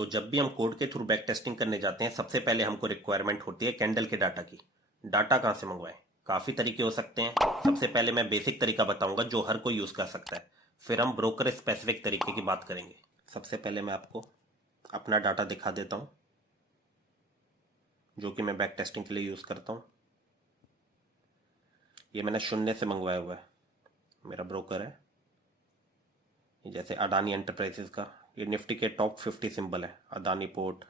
तो जब भी हम कोड के थ्रू बैक टेस्टिंग करने जाते हैं सबसे पहले हमको रिक्वायरमेंट होती है कैंडल के डाटा की। डाटा कहाँ से मंगवाएं? काफ़ी तरीके हो सकते हैं। सबसे पहले मैं बेसिक तरीका बताऊंगा जो हर कोई यूज़ कर सकता है। फिर हम ब्रोकर स्पेसिफिक तरीके की बात करेंगे। सबसे पहले मैं आपको अपना डाटा दिखा देता हूँ जो कि मैं बैक टेस्टिंग के लिए यूज़ करता हूँ। ये मैंने शून्य से मंगवाया हुआ है, मेरा ब्रोकर है। ये जैसे अडानी एंटरप्राइजेस का, ये निफ्टी के टॉप 50 सिंबल है। अदानी पोर्ट,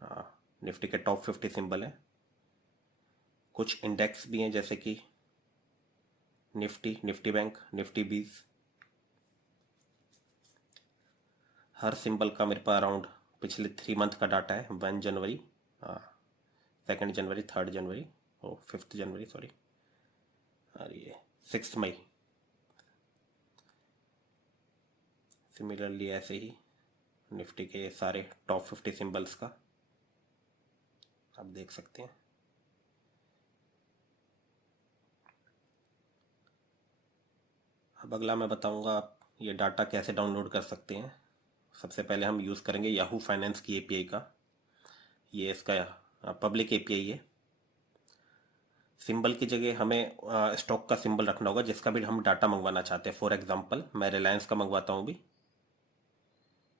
हाँ, निफ्टी के टॉप 50 सिंबल है। कुछ इंडेक्स भी हैं जैसे कि निफ्टी, निफ्टी बैंक, निफ्टी 20। हर सिंबल का मेरे पास अराउंड पिछले 3 मंथ का डाटा है। 1 जनवरी, हाँ, 2 जनवरी, 3 जनवरी, ओ 5 जनवरी, सॉरी, और ये 6 मई। सिमिलरली ऐसे ही निफ्टी के सारे टॉप 50 सिंबल्स का आप देख सकते हैं। अब अगला मैं बताऊंगा आप ये डाटा कैसे डाउनलोड कर सकते हैं। सबसे पहले हम यूज़ करेंगे याहू फाइनेंस की एपीआई का। ये इसका पब्लिक एपीआई है। सिंबल की जगह हमें स्टॉक का सिंबल रखना होगा जिसका भी हम डाटा मंगवाना चाहते हैं। फॉर एग्जांपल मैं रिलायंस का मंगवाता हूँ भी,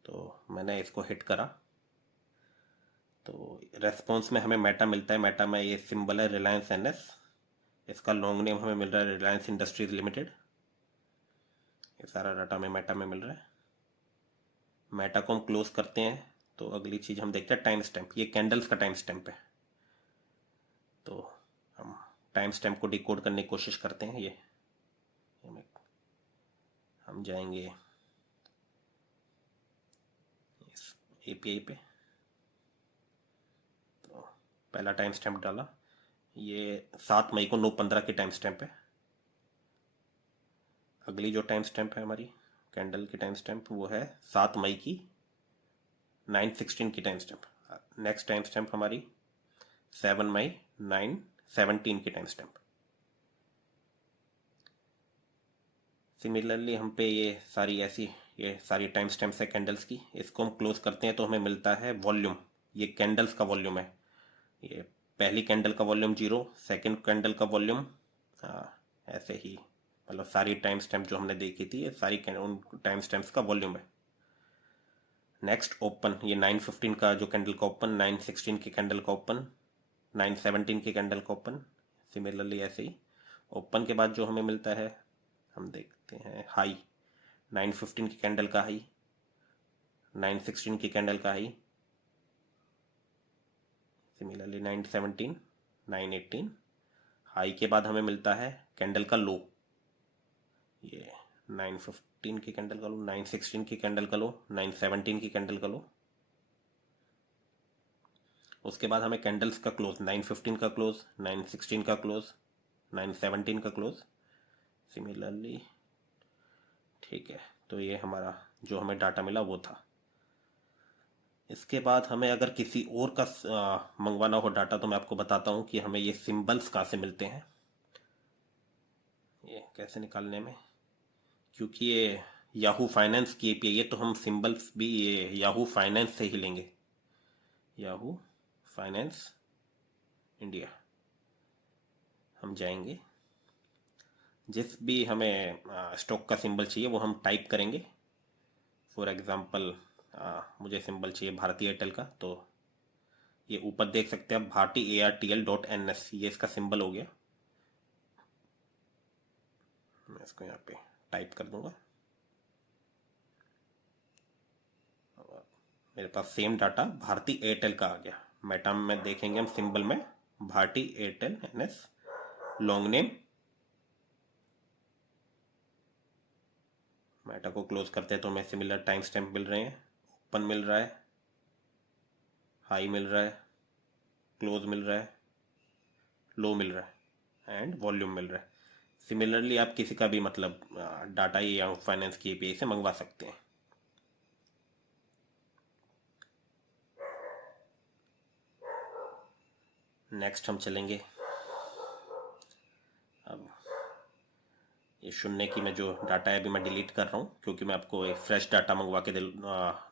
तो मैंने इसको हिट करा तो रेस्पॉन्स में हमें मेटा मिलता है। मेटा में ये सिंबल है रिलायंस एनएस। इसका लॉन्ग नेम हमें मिल रहा है रिलायंस इंडस्ट्रीज लिमिटेड। ये सारा डाटा हमें मेटा में मिल रहा है। मेटा को हम क्लोज करते हैं तो अगली चीज़ हम देखते हैं टाइम स्टैम्प। ये कैंडल्स का टाइम स्टैम्प है, तो हम टाइम स्टैम्प को डिकोड करने की कोशिश करते हैं। ये हम जाएंगे इस एपीआई पे, तो पहला टाइम स्टैम्प डाला। ये 7 मई को 9:15 की टाइम स्टैम्प है। अगली जो टाइम स्टैम्प है हमारी कैंडल की टाइम स्टैम्प वो है 7 मई की 9:16 की time stamp. Next time stamp हमारी 7 मई 9:17 की टाइम स्टैम्प। सिमिलरली हम पे ये सारी टाइम स्टैम्प्स है कैंडल्स की। इसको हम क्लोज करते हैं तो हमें मिलता है वॉल्यूम। ये कैंडल्स का वॉल्यूम है। ये पहली कैंडल का वॉल्यूम 0, सेकंड कैंडल का वॉल्यूम, ऐसे ही मतलब सारी टाइम स्टैम्प जो हमने देखी थी ये सारी उन टाइम स्टैम्प्स का वॉल्यूम है। नेक्स्ट ओपन, ये 9:15 का जो कैंडल का ओपन, 9:16 की कैंडल का ओपन, 9:17 की कैंडल का ओपन। सिमिलरली ऐसे ही ओपन के बाद जो हमें मिलता है हम देखते हैं हाई। 9:15 की कैंडल का हाई, 9:16 की कैंडल का हाई, सिमिलरली 9:17, 9:18। हाई के बाद हमें मिलता है कैंडल का लो। ये 9:15 की कैंडल का लो, 9:16 की कैंडल का लो, 9:17 की कैंडल का लो। उसके बाद हमें कैंडल्स का क्लोज, 9:15 का क्लोज, 9:16 का क्लोज, 9:17 का क्लोज। सिमिलरली ठीक है, तो ये हमारा जो हमें डाटा मिला वो था। इसके बाद हमें अगर किसी और का मंगवाना हो डाटा तो मैं आपको बताता हूँ कि हमें ये सिंबल्स कहाँ से मिलते हैं, ये कैसे निकालने में। क्योंकि ये याहू फाइनेंस की एपीआई है तो हम सिंबल्स भी ये याहू फाइनेंस से ही लेंगे। याहू फाइनेंस इंडिया हम जाएंगे। जिस भी हमें स्टॉक का सिंबल चाहिए वो हम टाइप करेंगे। फॉर एग्जांपल मुझे सिंबल चाहिए भारतीय एयरटेल का, तो ये ऊपर देख सकते हैं आप भारती ARTL.NS, ये इसका सिंबल हो गया। मैं इसको यहाँ पे टाइप कर दूंगा। मेरे पास सेम डाटा भारती एयरटेल का आ गया। मेटा में देखेंगे हम सिंबल में Bharti Airtel NS long name. Meta को क्लोज करते हैं तो हमें सिमिलर टाइम स्टैम्प मिल रहे हैं। ओपन मिल रहा है, हाई मिल रहा है, क्लोज मिल रहा है, लो मिल रहा है एंड वॉल्यूम मिल रहा है। सिमिलरली आप किसी का भी मतलब डाटा या फाइनेंस की एपीआई से मंगवा सकते हैं। नेक्स्ट हम चलेंगे अब ये शून्य की मैं जो डाटा है अभी मैं डिलीट कर रहा हूँ, क्योंकि मैं आपको एक फ्रेश डाटा मंगवा के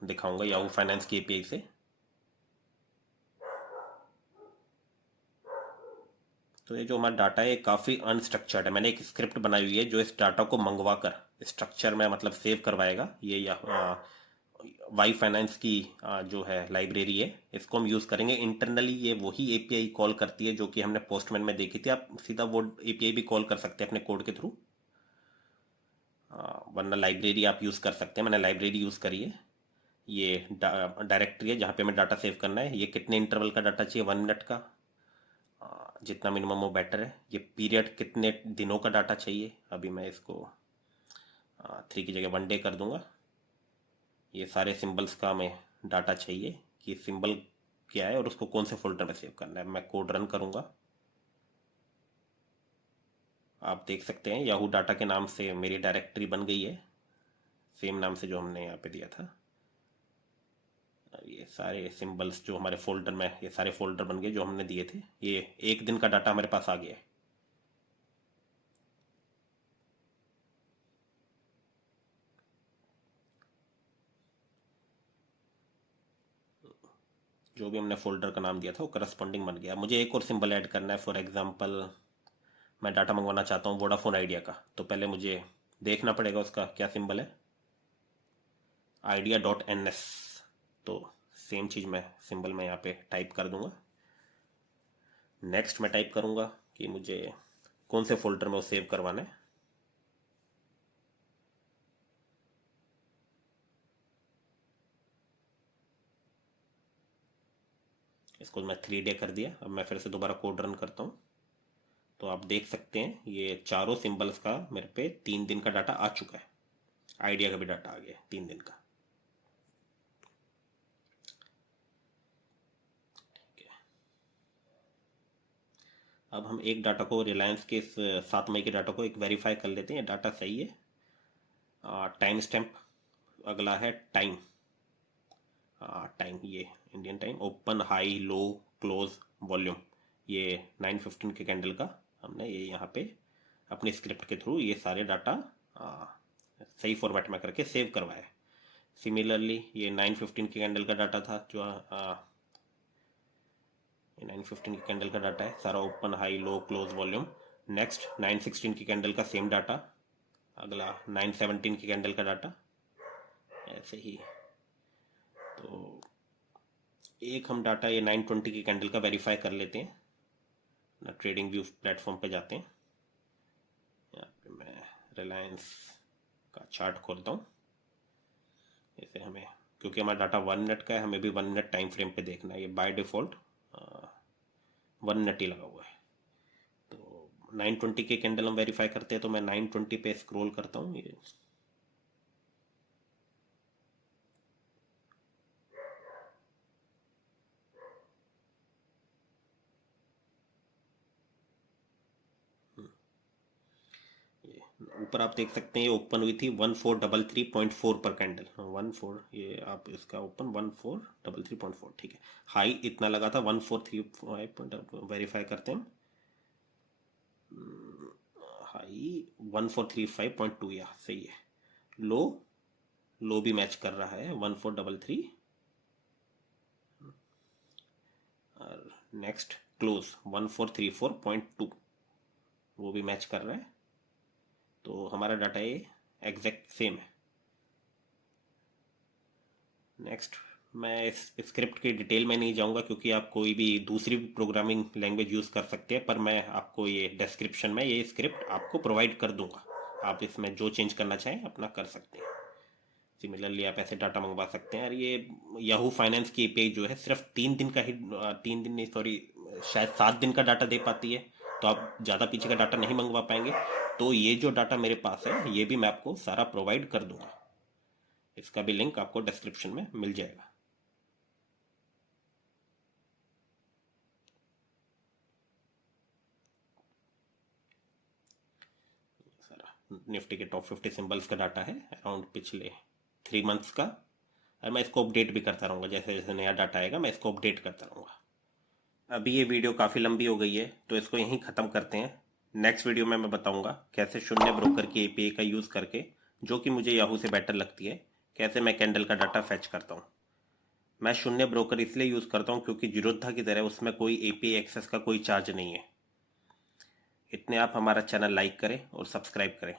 दिखाऊंगा याहू फाइनेंस की एपीआई से। तो ये जो हमारा डाटा है काफ़ी अनस्ट्रक्चर्ड है। मैंने एक स्क्रिप्ट बनाई हुई है जो इस डाटा को मंगवा कर स्ट्रक्चर में मतलब सेव करवाएगा। ये या वाई फाइनेंस की जो है लाइब्रेरी है, इसको हम यूज़ करेंगे इंटरनली। ये वही एपीआई कॉल करती है जो कि हमने पोस्टमैन में देखी थी। आप सीधा वो एपीआई भी कॉल कर सकते हैं अपने कोड के थ्रू, वरना लाइब्रेरी आप यूज़ कर सकते हैं। मैंने लाइब्रेरी यूज़ करी है। ये डायरेक्टरी है जहाँ पे हमें डाटा सेव करना है। ये कितने इंटरवल का डाटा चाहिए, 1 मिनट का, जितना मिनिमम वो बेटर है। ये पीरियड कितने दिनों का डाटा चाहिए, अभी मैं इसको 3 की जगह 1 डे कर दूंगा। ये सारे सिंबल्स का हमें डाटा चाहिए कि सिंबल क्या है और उसको कौन से फोल्डर में सेव करना है। मैं कोड रन करूंगा। आप देख सकते हैं याहू डाटा के नाम से मेरी डायरेक्टरी बन गई है, सेम नाम से जो हमने यहाँ पे दिया था। ये सारे सिंबल्स जो हमारे फोल्डर में, ये सारे फोल्डर बन गए जो हमने दिए थे। ये 1 दिन का डाटा हमारे पास आ गया है। जो भी हमने फोल्डर का नाम दिया था वो करस्पॉन्डिंग बन गया। मुझे एक और सिंबल ऐड करना है। फॉर एग्जांपल मैं डाटा मंगवाना चाहता हूँ वोडाफोन आइडिया का, तो पहले मुझे देखना पड़ेगा उसका क्या सिंबल है, idea.ns। तो सेम चीज़ मैं सिंबल में यहाँ पे टाइप कर दूंगा। नेक्स्ट मैं टाइप करूँगा कि मुझे कौन से फोल्डर में वो सेव करवाना है। इसको मैं 3 डे कर दिया। अब मैं फिर से दोबारा कोड रन करता हूँ, तो आप देख सकते हैं ये चारों सिंबल्स का मेरे पे 3 दिन का डाटा आ चुका है। आइडिया का भी डाटा आ गया 3 दिन का। ठीक है, अब हम एक डाटा को, रिलायंस के इस 7 मई के डाटा को एक वेरीफाई कर लेते हैं। डाटा सही है। टाइम स्टैम्प अगला है टाइम। टाइम ये Indian time, open high low close volume, ये 9:15 के कैंडल का हमने ये यहाँ पे अपनी स्क्रिप्ट के थ्रू ये सारे डाटा सही फॉर्मेट में करके सेव करवाया। सिमिलरली ये 9:15 के कैंडल का डाटा था जो 9:15 की कैंडल का डाटा है सारा, open high low close volume. Next 9:16 की कैंडल का सेम डाटा। अगला 9:17 की कैंडल का डाटा, ऐसे ही। तो एक हम डाटा ये 9:20 की कैंडल का वेरीफाई कर लेते हैं ना। ट्रेडिंग व्यू प्लेटफॉर्म पे जाते हैं। यहाँ पे मैं रिलायंस का चार्ट खोलता हूँ। इसे हमें, क्योंकि हमारा डाटा 1 मिनट का है, हमें भी 1 मिनट टाइम फ्रेम पे देखना है। ये बाय डिफ़ॉल्ट 1 मिनट ही लगा हुआ है। तो 9:20 के कैंडल हम वेरीफाई करते हैं, तो मैं 9:20 पे स्क्रॉल करता हूँ। ये ऊपर आप देख सकते हैं ये ओपन हुई थी 1433.4 पर कैंडल। 14, ये आप इसका ओपन 1433.4, ठीक है। हाई इतना लगा था 1435, वेरीफाई करते हैं। हाई 1435.2, या सही है। लो, लो भी मैच कर रहा है 1433। और नेक्स्ट क्लोज 1434.2, वो भी मैच कर रहा है। तो हमारा डाटा ये एग्जैक्ट सेम है। नेक्स्ट मैं इस स्क्रिप्ट की डिटेल में नहीं जाऊंगा, क्योंकि आप कोई भी दूसरी प्रोग्रामिंग लैंग्वेज यूज़ कर सकते हैं, पर मैं आपको ये डिस्क्रिप्शन में ये स्क्रिप्ट आपको प्रोवाइड कर दूंगा। आप इसमें जो चेंज करना चाहें अपना कर सकते हैं। सिमिलरली आप ऐसे डाटा मंगवा सकते हैं। और ये याहू फाइनेंस की एपीआई जो है सिर्फ 3 दिन का ही, 3 दिन नहीं सॉरी, शायद 7 दिन का डाटा दे पाती है। तो आप ज़्यादा पीछे का डाटा नहीं मंगवा पाएंगे। तो ये जो डाटा मेरे पास है ये भी मैं आपको सारा प्रोवाइड कर दूंगा। इसका भी लिंक आपको डिस्क्रिप्शन में मिल जाएगा। निफ्टी के टॉप 50 सिंबल्स का डाटा है अराउंड पिछले 3 मंथ्स का। और मैं इसको अपडेट भी करता रहूँगा, जैसे जैसे नया डाटा आएगा मैं इसको अपडेट करता रहूँगा। अभी ये वीडियो काफ़ी लंबी हो गई है, तो इसको यहीं ख़त्म करते हैं। नेक्स्ट वीडियो में मैं बताऊंगा कैसे शून्य ब्रोकर की एपीआई का यूज़ करके, जो कि मुझे याहू से बेटर लगती है, कैसे मैं कैंडल का डाटा फैच करता हूँ। मैं शून्य ब्रोकर इसलिए यूज़ करता हूँ क्योंकि जीरोधा की तरह उसमें कोई एपीआई एक्सेस का कोई चार्ज नहीं है। इतने आप हमारा चैनल लाइक करें और सब्सक्राइब करें।